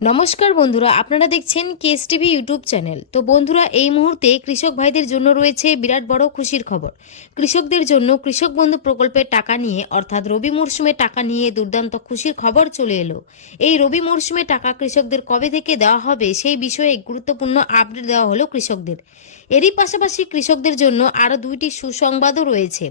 নমস্কার বন্ধুরা, আপনারা দেখছেন কেএসটিভি ইউটিউব চ্যানেল। তো বন্ধুরা, এই মুহূর্তে কৃষক ভাইদের জন্য রয়েছে বিরাট বড় খুশির খবর। কৃষকদের জন্য কৃষক বন্ধু প্রকল্পের টাকা নিয়ে অর্থাৎ রবি মরশুমে টাকা নিয়ে দুর্দান্ত খুশির খবর চলে এলো। এই রবি মরশুমে টাকা কৃষকদের কবে থেকে দেওয়া হবে সেই বিষয়ে গুরুত্বপূর্ণ আপডেট দেওয়া হলো কৃষকদের। এরই পাশাপাশি কৃষকদের জন্য আরও দুইটি সুসংবাদও রয়েছে।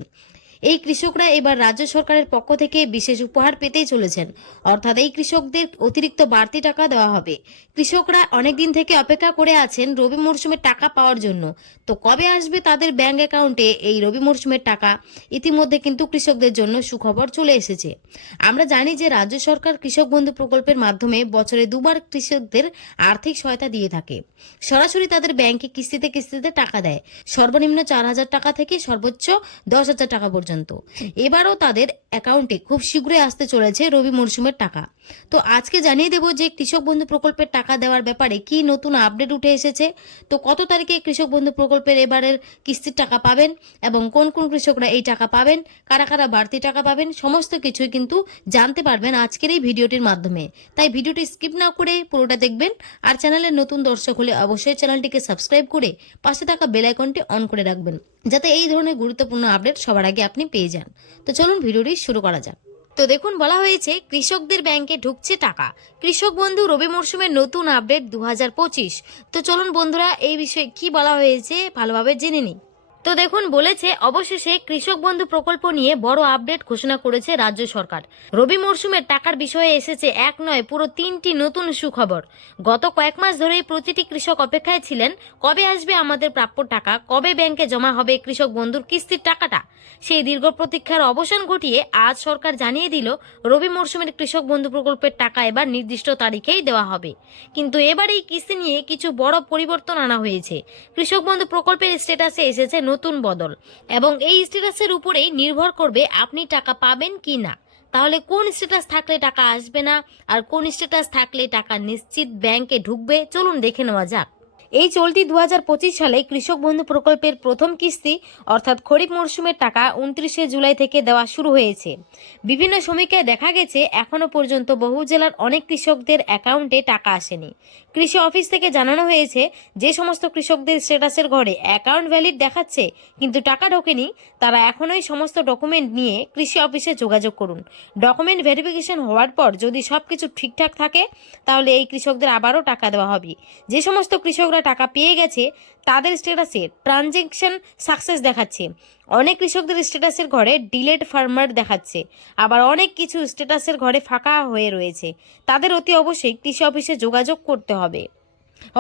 এই কৃষকরা এবার রাজ্য সরকারের পক্ষ থেকে বিশেষ উপহার পেতেই চলেছেন, অর্থাৎ এই কৃষকদের অতিরিক্ত বাড়তি টাকা দেওয়া হবে। কৃষকরা অনেকদিন থেকে অপেক্ষা করে আছেন রবি মরশুমে টাকা পাওয়ার জন্য। তো কবে আসবে তাদের ব্যাংক অ্যাকাউন্টে এই রবি মরশুমের টাকা? ইতিমধ্যে কিন্তু কৃষকদের জন্য সুখবর চলে এসেছে। আমরা জানি যে রাজ্য সরকার কৃষক বন্ধু প্রকল্পের মাধ্যমে বছরে দুবার কৃষকদের আর্থিক সহায়তা দিয়ে থাকে। সরাসরি তাদের ব্যাংকে কিস্তিতে কিস্তিতে টাকা দেয়, সর্বনিম্ন 4,000 টাকা থেকে সর্বোচ্চ 10,000 টাকা পর্যন্ত। এবারও তাদের অ্যাকাউন্টে খুব শীঘ্রই আসতে চলেছে রবি মরশুমের টাকা। তো আজকে জানিয়ে দেব যে কৃষক বন্ধু প্রকল্পের টাকা দেওয়ার ব্যাপারে কি নতুন আপডেট উঠে এসেছে। তো কত তারিখে কৃষক বন্ধু প্রকল্পের এবারের কিস্তির টাকা পাবেন এবং কোন কোন কৃষকরা এই টাকা পাবেন, কারা কারা বাড়তি টাকা পাবেন, সমস্ত কিছুই কিন্তু জানতে পারবেন আজকের এই ভিডিওটির মাধ্যমে। তাই ভিডিওটি স্কিপ না করে পুরোটা দেখবেন। আর চ্যানেলের নতুন দর্শক হলে অবশ্যই চ্যানেলটিকে সাবস্ক্রাইব করে পাশে থাকা বেল আইকনটি অন করে রাখবেন, যাতে এই ধরনের গুরুত্বপূর্ণ আপডেট সবার আগে আপনি পেয়ে যান। তো চলুন ভিডিওটি শুরু করা যাক। তো দেখুন, বলা হয়েছে কৃষকদের ব্যাংকে ঢুকছে টাকা। কৃষক বন্ধু রবি মরশুমের নতুন আপডেট 2025। তো চলুন বন্ধুরা, এই বিষয়ে কি বলা হয়েছে ভালোভাবে জেনে নিই। তো দেখুন, বলেছে অবশেষে কৃষক বন্ধু প্রকল্প নিয়ে বড় আপডেট ঘোষণা করেছে রাজ্য সরকার। রবি মরশুমের টাকার বিষয়ে এসেছে এক নয় পুরো 3টি নতুন সুখবর। গত কয়েক মাস ধরেই প্রতিটি কৃষক অপেক্ষায় ছিলেন কবে আসবে আমাদের প্রাপ্য টাকা, কবে ব্যাংকে জমা হবে কৃষক বন্ধুর কিস্তির টাকাটা। সেই দীর্ঘ প্রতীক্ষার অবসান ঘটিয়ে আজ সরকার জানিয়ে দিল রবি মরশুমের কৃষক বন্ধু প্রকল্পের টাকা এবার নির্দিষ্ট তারিখেই দেওয়া হবে। কিন্তু এবার এই কিস্তি নিয়ে কিছু বড় পরিবর্তন আনা হয়েছে। কৃষক বন্ধু প্রকল্পের স্ট্যাটাসে এসেছে নতুন বদল, এবং এই স্ট্যাটাসের উপরেই নির্ভর করবে আপনি টাকা পাবেন কি না। তাহলে কোন স্ট্যাটাস থাকলে টাকা আসবে না আর কোন স্ট্যাটাস থাকলে টাকা নিশ্চিত ব্যাংকে ঢুকবে, চলুন দেখে নেওয়া যাক। এই চলতি 2025 সালে কৃষক বন্ধু প্রকল্পের প্রথম কিস্তি অর্থাৎ খরিফ মরশুমের টাকা 29শে জুলাই থেকে দেওয়া শুরু হয়েছে। বিভিন্ন সমীক্ষায় দেখা গেছে এখনো পর্যন্ত বহু জেলার অনেক কৃষকদের অ্যাকাউন্টে টাকা আসেনি। কৃষি অফিস থেকে জানানো হয়েছে যে সমস্ত কৃষকদের স্ট্যাটাসের ঘরে অ্যাকাউন্ট ভ্যালিড দেখাচ্ছে কিন্তু টাকা ঢোকেনি, তারা এখনোই সমস্ত ডকুমেন্ট নিয়ে কৃষি অফিসে যোগাযোগ করুন। ডকুমেন্ট ভেরিফিকেশন হওয়ার পর যদি সবকিছু ঠিকঠাক থাকে তাহলে এই কৃষকদের আবারও টাকা দেওয়া হবে। যে সমস্ত কৃষকরা টাকা পেয়ে গেছে তাদের স্ট্যাটাসে ট্রানজ্যাকশন সাকসেস দেখাচ্ছে। অনেক কৃষকদের স্ট্যাটাসের ঘরে ডিলেড ফার্মার দেখাচ্ছে, আবার অনেক কিছু স্ট্যাটাসের ঘরে ফাঁকা হয়ে রয়েছে। তাদের অতি অবশ্যই কৃষি অফিসে যোগাযোগ করতে হবে।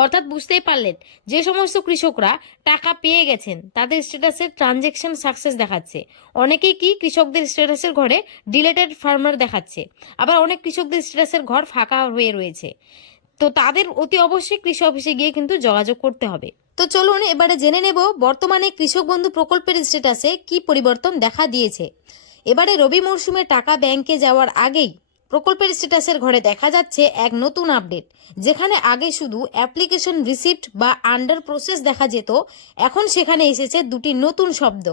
অর্থাৎ বুঝতেই পারলেন, যে সমস্ত কৃষকরা টাকা পেয়ে গেছেন তাদের স্ট্যাটাসের ট্রানজ্যাকশন সাকসেস দেখাচ্ছে। অনেকেই কি কৃষকদের স্ট্যাটাসের ঘরে ডিলেটেড ফার্মার দেখাচ্ছে, আবার অনেক কৃষকদের স্ট্যাটাসের ঘর ফাঁকা হয়ে রয়েছে। তো তাদের অতি অবশ্যই কৃষি অফিসে গিয়ে কিন্তু যোগাযোগ করতে হবে। তো চলুন এবারে জেনে নেব বর্তমানে কৃষক বন্ধু প্রকল্পের স্ট্যাটাসে কি পরিবর্তন দেখা দিয়েছে। এবারে রবি মরশুমে টাকা ব্যাংকে যাওয়ার আগেই প্রকল্পের স্ট্যাটাসের ঘরে দেখা যাচ্ছে এক নতুন আপডেট। যেখানে আগে শুধু অ্যাপ্লিকেশন রিসিপ্ট বা আন্ডার প্রসেস দেখা যেত, এখন সেখানে এসেছে দুটি নতুন শব্দ,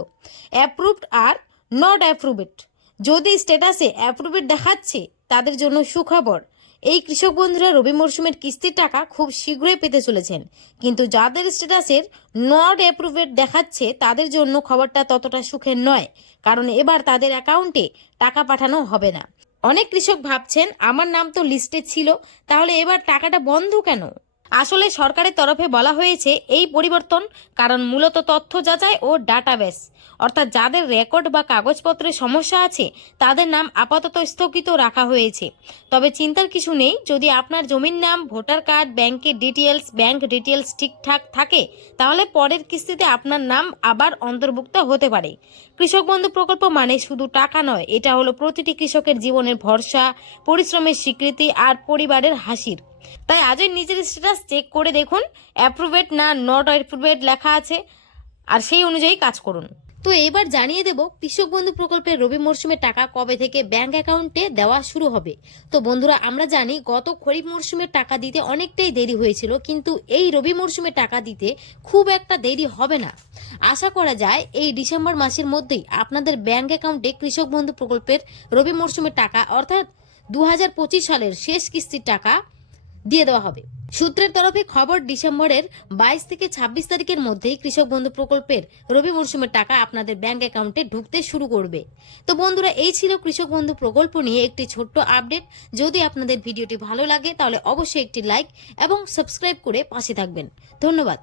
অ্যাপ্রুভড আর নট অ্যাপ্রুভড। যদি স্ট্যাটাসে অ্যাপ্রুভড দেখাচ্ছে তাদের জন্য সুখবর, এই কৃষক বন্ধুরা রবি মরশুমের কিস্তির টাকা খুব শীঘ্রই পেতে চলেছেন। কিন্তু যাদের স্ট্যাটাসের নট অ্যাপ্রুভড দেখাচ্ছে তাদের জন্য খবরটা ততটা সুখের নয়, কারণ এবার তাদের অ্যাকাউন্টে টাকা পাঠানো হবে না। অনেক কৃষক ভাবছেন আমার নাম তো লিস্টে ছিল, তাহলে এবার টাকাটা বন্ধ কেন? আসলে সরকারের তরফে বলা হয়েছে এই পরিবর্তন কারণ মূলত তথ্য যাচাই ও ডাটাবেস, অর্থাৎ যাদের রেকর্ড বা কাগজপত্রের সমস্যা আছে তাদের নাম আপাতত স্থগিত রাখা হয়েছে। তবে চিন্তার কিছু নেই, যদি আপনার জমির নাম, ভোটার কার্ড, ব্যাংক ডিটেলস ঠিকঠাক থাকে তাহলে পরের কিস্তিতে আপনার নাম আবার অন্তর্ভুক্ত হতে পারে। কৃষক বন্ধু প্রকল্প মানে শুধু টাকা নয়, এটা হলো প্রতিটি কৃষকের জীবনের ভরসা, পরিশ্রমের স্বীকৃতি আর পরিবারের হাসির। তাই আজই নিজের স্ট্যাটাস চেক করে দেখুন অ্যাপ্রুভেড না নট অ্যাপ্রুভেড লেখা আছে, আর সেই অনুযায়ী কাজ করুন। তো এবার জানিয়ে দেব কৃষক বন্ধু প্রকল্পের রবি মরশুমের টাকা কবে থেকে ব্যাংক অ্যাকাউন্টে দেওয়া শুরু হবে। তো বন্ধুরা, আমরা জানি গত খরিফ মরশুমের টাকা দিতে অনেকটাই দেরি হয়েছিল, কিন্তু এই রবি মরশুমের টাকা দিতে খুব একটা দেরি হবে না। আশা করা যায় এই ডিসেম্বর মাসের মধ্যেই আপনাদের ব্যাংক অ্যাকাউন্টে কৃষক বন্ধু প্রকল্পের রবি মরশুমের টাকা অর্থাৎ 2025 সালের শেষ কিস্তির টাকা দিয়ে দেওয়া হবে। সূত্রের তরফে খবর, ডিসেম্বরের 22 থেকে 26 তারিখের মধ্যেই কৃষক বন্ধু প্রকল্পের রবি মরশুমের টাকা আপনাদের ব্যাংক অ্যাকাউন্টে ঢুকতে শুরু করবে। তো বন্ধুরা, এই ছিল কৃষক বন্ধু প্রকল্প নিয়ে একটি ছোট্ট আপডেট। যদি আপনাদের ভিডিওটি ভালো লাগে তাহলে অবশ্যই একটি লাইক এবং সাবস্ক্রাইব করে পাশে থাকবেন। ধন্যবাদ।